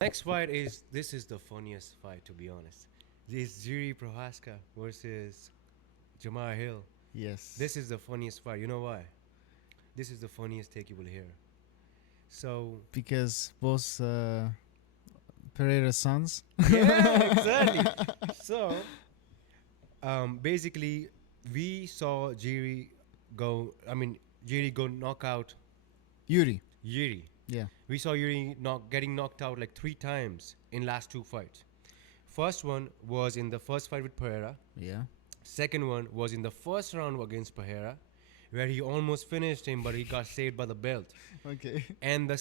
Next fight is this is the funniest fight to be honest. This Jiri Procházka versus Jamahal Hill. Yes. This is the funniest fight. You know why? This is the funniest take you will hear. So Because both Pereira's sons. yeah, exactly. So basically, we saw Jiri go. I mean, Jiri go knock out Yuri. Jiri. Yeah. We saw Yuri getting knocked out like 3 times in last two fights. First one was in the first fight with Pereira. Yeah. Second one was in the first round against Pereira, where he almost finished him, but he got saved by the belt. Okay. And the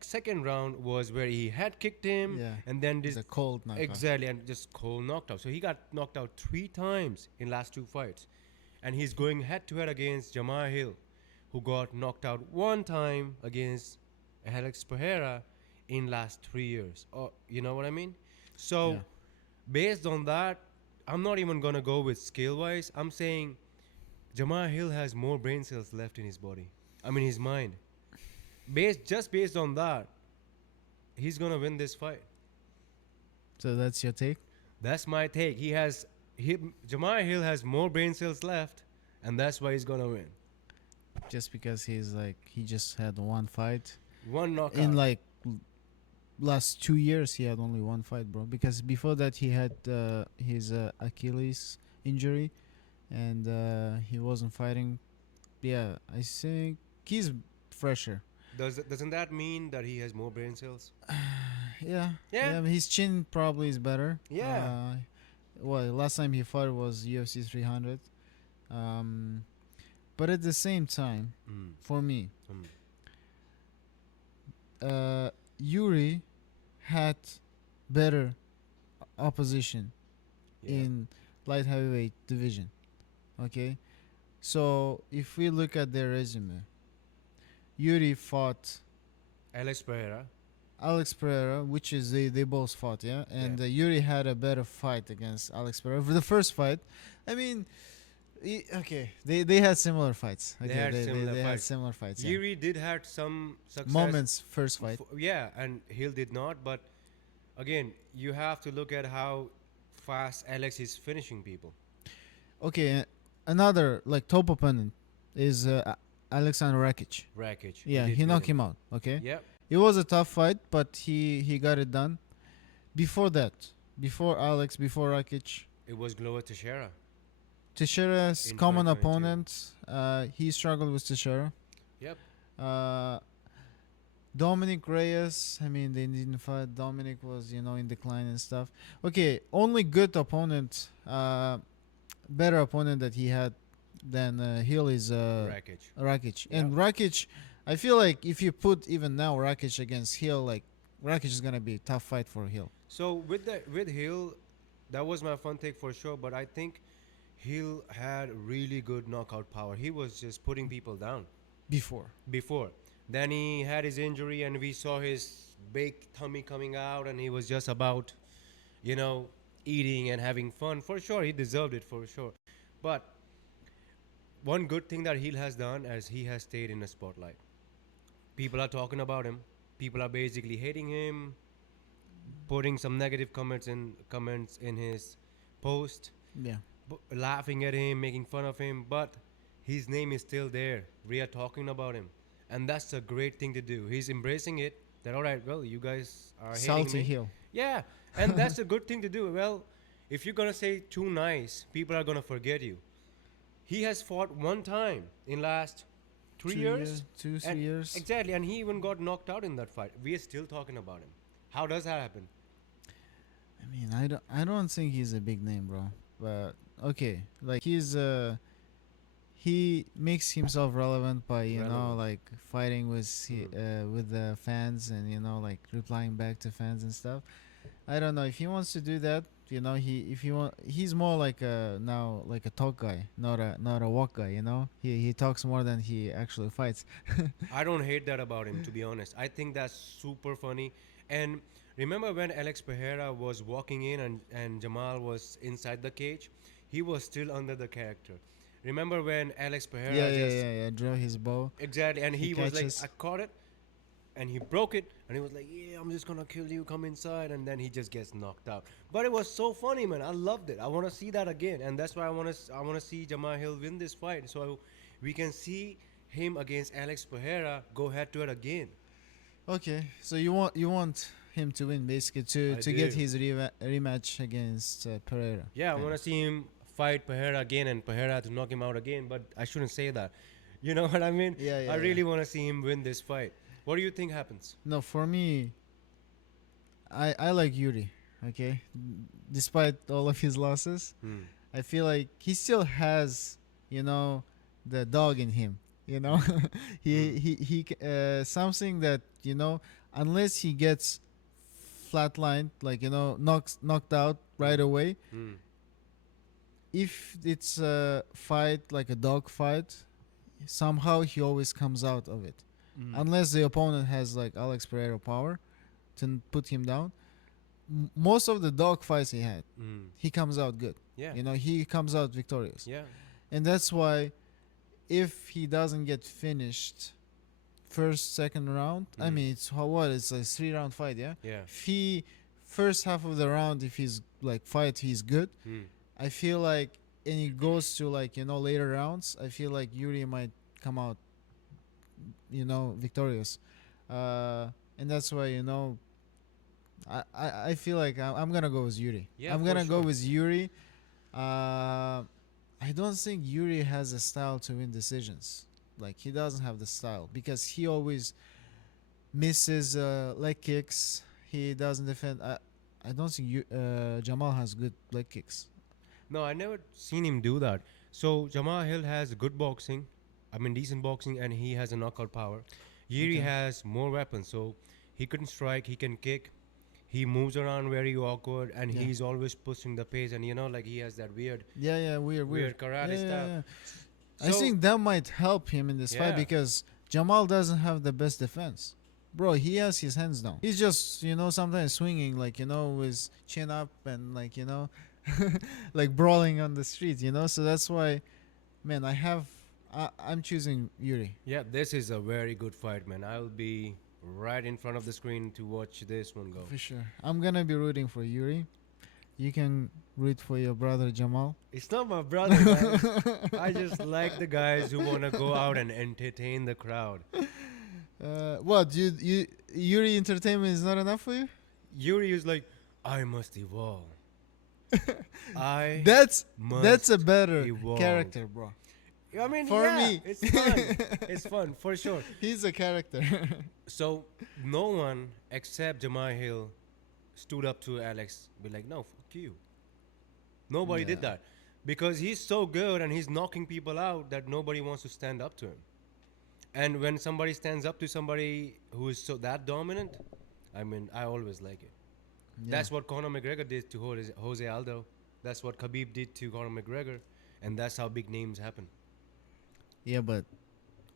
second round was where he had kicked him, Yeah. and then It's this a cold knockout. exactly, and just cold knocked out. So he got knocked out 3 times in last two fights, and he's going head to head against Jamahal Hill, who got knocked out 1 time against Alex Pereira in last 3 years. Oh, you know what I mean? So Yeah. based on that, I'm not even gonna go with skill wise. I'm saying Jamahal Hill has more brain cells left in his body. I mean his mind. Based on that, he's gonna win this fight. So that's your take? That's my take. Jamahal Hill has more brain cells left, and that's why he's gonna win. Just because he just had one fight. One knockout. In last 2 years he had only one fight, bro. Because before that he had his Achilles injury, and he wasn't fighting. Yeah, I think he's fresher. Doesn't that mean that he has more brain cells? Yeah. Yeah. His chin probably is better. Yeah. Well, last time he fought was UFC 300. But at the same time, Mm. for me, Mm. Yuri had better opposition Yeah. in light heavyweight division. Okay, so if we look at their resume, Yuri fought Alex Pereira. Alex Pereira, which is they both fought, yeah, and Yeah. Yuri had a better fight against Alex Pereira for the first fight. I mean, okay, they had similar fights. Okay, they had similar fights. Yeah. Jiri did had some success Moments first fight. Yeah, and Hill did not. But again, you have to look at how fast Alex is finishing people. Okay, another like top opponent is Alexander Rakic. Rakic. Yeah, did he beat knocked him out. Okay, Yep. it was a tough fight, but he got it done. Before that, before Alex, before Rakic, It was Glover Teixeira. Teixeira's In common 2022. opponent. He struggled with Teixeira. Yep. Dominic Reyes. I mean, they didn't fight. Dominic was in decline and stuff. Okay, only good opponent, better opponent that he had than Hill is Rakic. Rakic. Yeah. And Rakic, I feel like if you put even now Rakic against Hill, like Rakic is gonna be a tough fight for Hill. So with Hill, that was my fun take for sure. But I think Hill had really good knockout power. He was just putting people down before. Then he had his injury, and we saw his big tummy coming out, and he was just about, eating and having fun. For sure, he deserved it for sure. But one good thing that Hill has done is he has stayed in the spotlight. People are talking about him. People are basically hating him, putting some negative comments in his post, Yeah. laughing at him, making fun of him. But his name is still there. We are talking about him, and that's a great thing to do. He's embracing it. That all right? Well, you guys are hating Salty me. Hill. Yeah, and that's a good thing to do. Well, if you're gonna say too nice, people are gonna forget you. He has fought 1 time in last 3 years. 3 And- years. Exactly, and he even got knocked out in that fight. We are still talking about him. How does that happen? I mean, I don't think he's a big name, bro. But okay, like he makes himself relevant by like fighting with the fans and like replying back to fans and stuff. I don't know if he wants to do that. He's more like a talk guy, not a walk guy. He talks more than he actually fights. I don't hate that about him, to be honest. I think that's super funny. And remember when Alex Pereira was walking in and Jamahal was inside the cage? He was still under the character. Remember when Alex Pereira Yeah. Draw his bow. Exactly, and He he was catches. like, I caught it. and he broke it, and he was like, "Yeah, I'm just gonna kill you. Come inside." And then he just gets knocked out. But it was so funny, man. I loved it. I want to see that again, and that's why I want to see Jamahal Hill win this fight, so we can see him against Alex Pereira go head to head again. Okay, so you want him to win basically to I to get do. his rematch against Pereira. Yeah, I Yeah. want to see him fight Pereira again and Pereira to knock him out again. But I shouldn't say that. You know what I mean? Yeah, yeah, I yeah. really want to see him win this fight. What do you think happens? No, for me, I like Yuri. Okay, despite all of his losses, Hmm. I feel like he still has, the dog in him. You know, Hmm. he something that unless he gets flatlined, like knocked out right Hmm. away. Hmm. If it's a fight like a dog fight, somehow he always comes out of it. Hmm. Unless the opponent has like Alex Pereira power to put him down. Most of the dog fights he had, Hmm. he comes out good. Yeah. He comes out victorious. Yeah. And that's why if he doesn't get finished first, second round, I Hmm. mean, it's a 3 round fight, yeah? Yeah. If he, first half of the round, if he's like fight, he's good. Hmm. I feel like, and it goes to like, later rounds, I feel like Yuri might come out, victorious. And that's why, I feel like I'm gonna go with Yuri. Yeah, I'm for gonna go sure. with Yuri. I don't think Yuri has a style to win decisions. Like he doesn't have the style because he always misses leg kicks. He doesn't defend. I don't think Jamal has good leg kicks. No, I never seen him do that. So Jamahal Hill has good boxing. I mean, decent boxing, and he has a knockout power. Yiri Okay. has more weapons, so he can strike, he can kick. He moves around very awkward, and Yeah. he's always pushing the pace. And like he has that Yeah, yeah, weird. weird karate style. Yeah. I So think that might help him in this fight yeah, because Jamal doesn't have the best defense. Bro, he has his hands down. He's just, sometimes swinging, like, with chin up and, like, like brawling on the street. So that's why, man, I'm choosing Yuri. yeah, this is a very good fight, man. I'll be right in front of the screen to watch this one go. For sure. I'm going to be rooting for Yuri. You can root for your brother Jamal. It's not my brother, man. I just like the guys who want to go out and entertain the crowd. What, Yuri entertainment is not enough for you? Yuri is like, I must evolve. I That's must a better evolve. character, bro. I mean, For yeah, me. it's fun. It's fun for sure. He's a character. So no one except Jamahal Hill stood up to Alex, be like, no, fuck you. Nobody did Yeah. that because he's so good and he's knocking people out that nobody wants to stand up to him. And when somebody stands up to somebody who is so that dominant, I mean, I always like it. Yeah. That's what Conor McGregor did to Jose Aldo. That's what Khabib did to Conor McGregor, and that's how big names happen. Yeah, but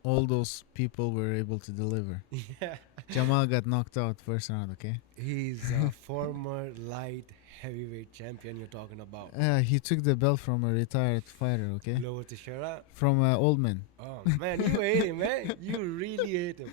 all those people were able to deliver. Yeah, Jamal got knocked out first round, okay? he's a former light heavyweight champion. You're talking about He took the belt from a retired fighter, okay? Lower Teixeira. From Old Man. Oh man, you hate him, man. You really hate him.